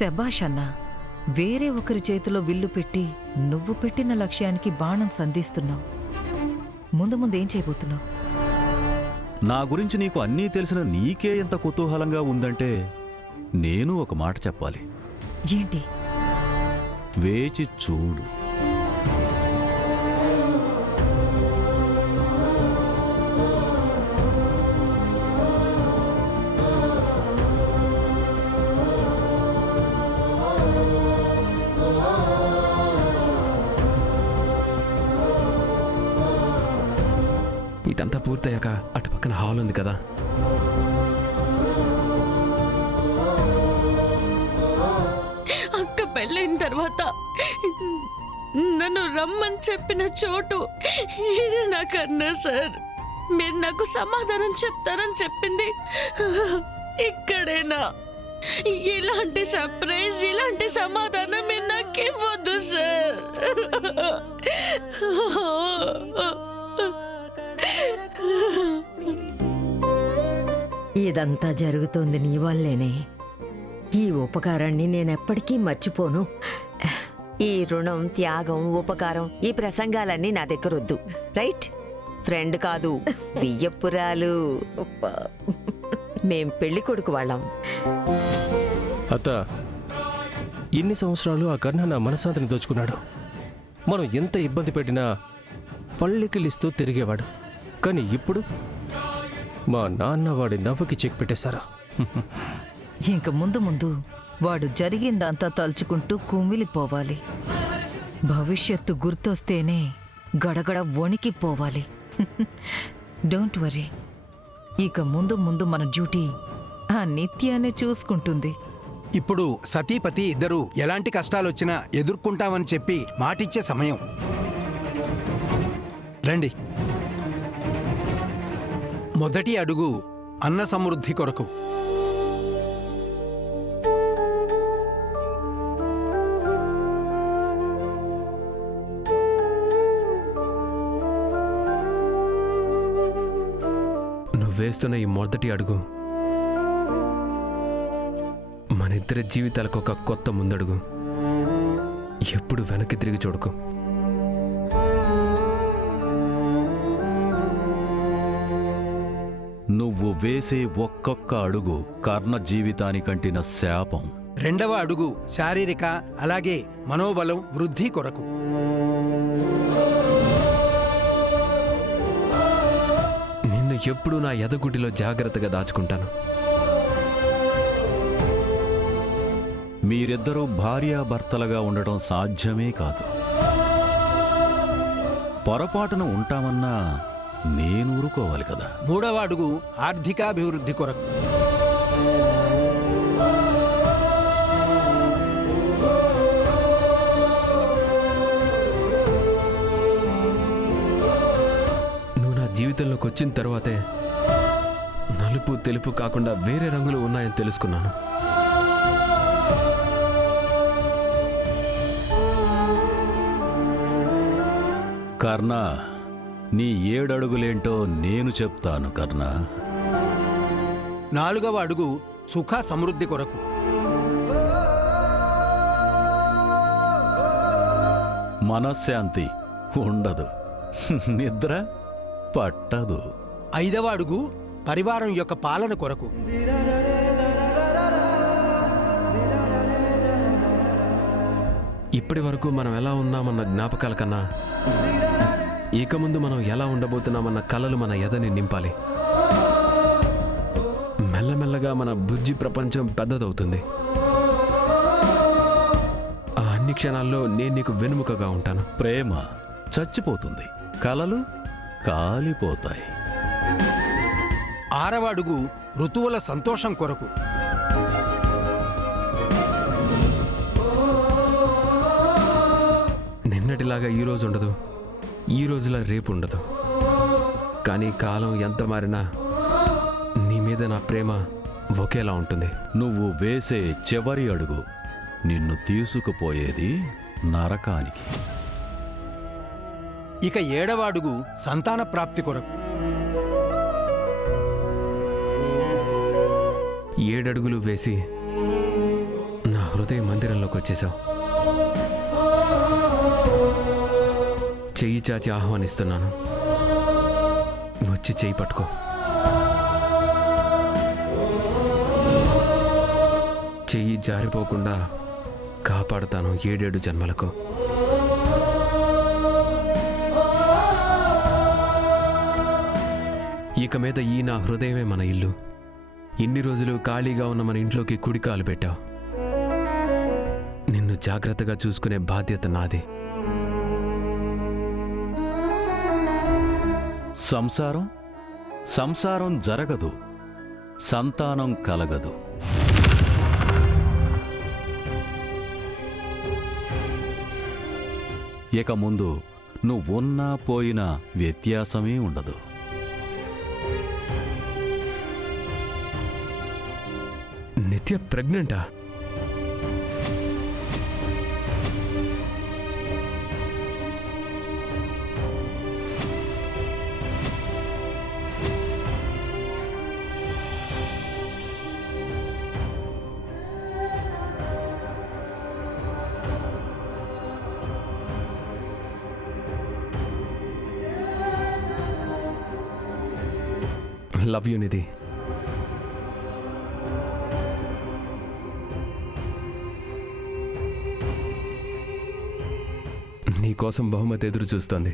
శభాష్ అన్నా. వేరే ఒకరి చేతిలో విల్లు పెట్టి నువ్వు పెట్టిన లక్ష్యానికి బాణం సంధిస్తున్నావు. ముందు ముందేం చేయబోతున్నావు? నా గురించి నీకు అన్నీ తెలిసిన నీకే ఎంత కుతూహలంగా ఉందంటే నేను ఒక మాట చెప్పాలి. ఏంటి? వేచి చూడు. ఇదంతా పూర్తయ్యాక అటు పక్కన హాల్ ఉంది కదా, అక్క పెళ్ళైన తర్వాత నన్ను రమ్మని చెప్పిన చోటు ఇది నాకన్నా సార్. మీరు నాకు సమాధానం చెప్తారని చెప్పింది ఇక్కడేనా? ఇలాంటి సర్ప్రైజ్, ఇలాంటి సమాధానం మీరు నాకు ఇవ్వద్దు సార్. ఇదంతా జరుగుతోంది నీ వల్లేనే. ఈ ఉపకారాన్ని నేనెప్పటికీ మర్చిపోను. ఈ రుణం, త్యాగం, ఉపకారం, ఈ ప్రసంగాలన్నీ నా దగ్గరొద్దు. రైట్? ఫ్రెండ్ కాదు, బియ్యపురాలు. మేం పెళ్లి కొడుకు వాళ్ళం. అత్త, ఇన్ని సంవత్సరాలు ఆ కర్ణ నా మనశ్శాంతిని దోచుకున్నాడు. మనం ఎంత ఇబ్బంది పెట్టినా పళ్ళికిలిస్తూ తిరిగేవాడు. కానీ ఇప్పుడు మా నాన్న వాడి నవ్వుకి చెక్ పెట్టేశారా? ఇంక ముందు ముందు వాడు జరిగిందంతా తలుచుకుంటూ కుమిలిపోవాలి. భవిష్యత్తు గుర్తొస్తేనే గడగడ వణికిపోవాలి. Don't worry. ఇక ముందు ముందు మన డ్యూటీ ఆ నిత్యాన్ని చూసుకుంటుంది. ఇప్పుడు సతీపతి ఇద్దరు ఎలాంటి కష్టాలొచ్చినా ఎదుర్కొంటామని చెప్పి మాటిచ్చే సమయం. రండి. మొదటి అడుగు అన్న సమృద్ధి కొరకు. నువ్వేస్తున్న ఈ మొదటి అడుగు మన ఇద్దరి జీవితాలకు ఒక కొత్త ముందడుగు. ఎప్పుడు వెనక్కి తిరిగి చూడకు. నువ్వు వేసే ఒక్కొక్క అడుగు కర్ణ జీవితానికంటిన శాపం. రెండవ అడుగు శారీరక అలాగే మనోబలం వృద్ధి కొరకు. నిన్ను ఎప్పుడూ నా ఎదగుడిలో జాగ్రత్తగా దాచుకుంటాను. మీరిద్దరూ భార్యాభర్తలుగా ఉండటం సాధ్యమే కాదు. పొరపాటున ఉంటామన్నా నేను ఊరుకోవాలి కదా. మూడవ అడుగు ఆర్థికాభివృద్ధి కొరకు. నువ్వు నా జీవితంలోకి వచ్చిన తర్వాతే నలుపు తెలుపు కాకుండా వేరే రంగులు ఉన్నాయని తెలుసుకున్నాను. కర్ణ, నీ 7 అడుగులేంటో నేను చెప్తాను కర్ణ. నాలుగవ అడుగు సుఖ సమృద్ధి కొరకు. మనశ్శాంతి ఉండదు, నిద్ర పట్టదు. ఐదవ అడుగు పరివారం యొక్క పాలన కొరకు. ఇప్పటి వరకు మనం ఎలా ఉన్నామన్న జ్ఞాపకాల కన్నా ఇక ముందు మనం ఎలా ఉండబోతున్నామన్న కలలు మన ఎదని నింపాలి. మెల్లమెల్లగా మన బుజ్జి ప్రపంచం పెద్దదవుతుంది. ఆ అన్ని క్షణాల్లో నేను నీకు వెనుముకగా ఉంటాను. ప్రేమ చచ్చిపోతుంది, కలలు కాలిపోతాయి. ఆరవ అడుగు ఋతువుల సంతోషం కొరకు. నిన్నటిలాగా ఈరోజు ఉండదు, ఈ రోజులా రేపు ఉండదు. కానీ కాలం ఎంత మారినా నీ మీద నా ప్రేమ ఒకేలా ఉంటుంది. నువ్వు వేసే చివరి అడుగు నిన్ను తీసుకుపోయేది నరకానికి. ఇక ఏడవ అడుగు సంతాన ప్రాప్తి కొరకు. 7 అడుగులు వేసి నా హృదయం హృదయ మందిరంలోకి వచ్చేసావు. చెయ్యి చాచి ఆహ్వానిస్తున్నాను. వచ్చి చెయ్యి పట్టుకో. చెయ్యి జారిపోకుండా కాపాడుతాను 7 జన్మలకు. ఇక మీద ఈ నా హృదయమే మన ఇల్లు. ఇన్ని రోజులు ఖాళీగా ఉన్న మన ఇంట్లోకి కుడికాలు పెట్టావు. నిన్ను జాగ్రత్తగా చూసుకునే బాధ్యత నాది. సంసారం జరగదు, సంతానం కలగదు. ఇక ముందు నువ్వున్నా పోయినా వ్యత్యాసమే ఉండదు. నిత్య ప్రెగ్నెంటా? లవ్ యూ నిధి. నీకోసం బహుమతి ఎదురు చూస్తోంది.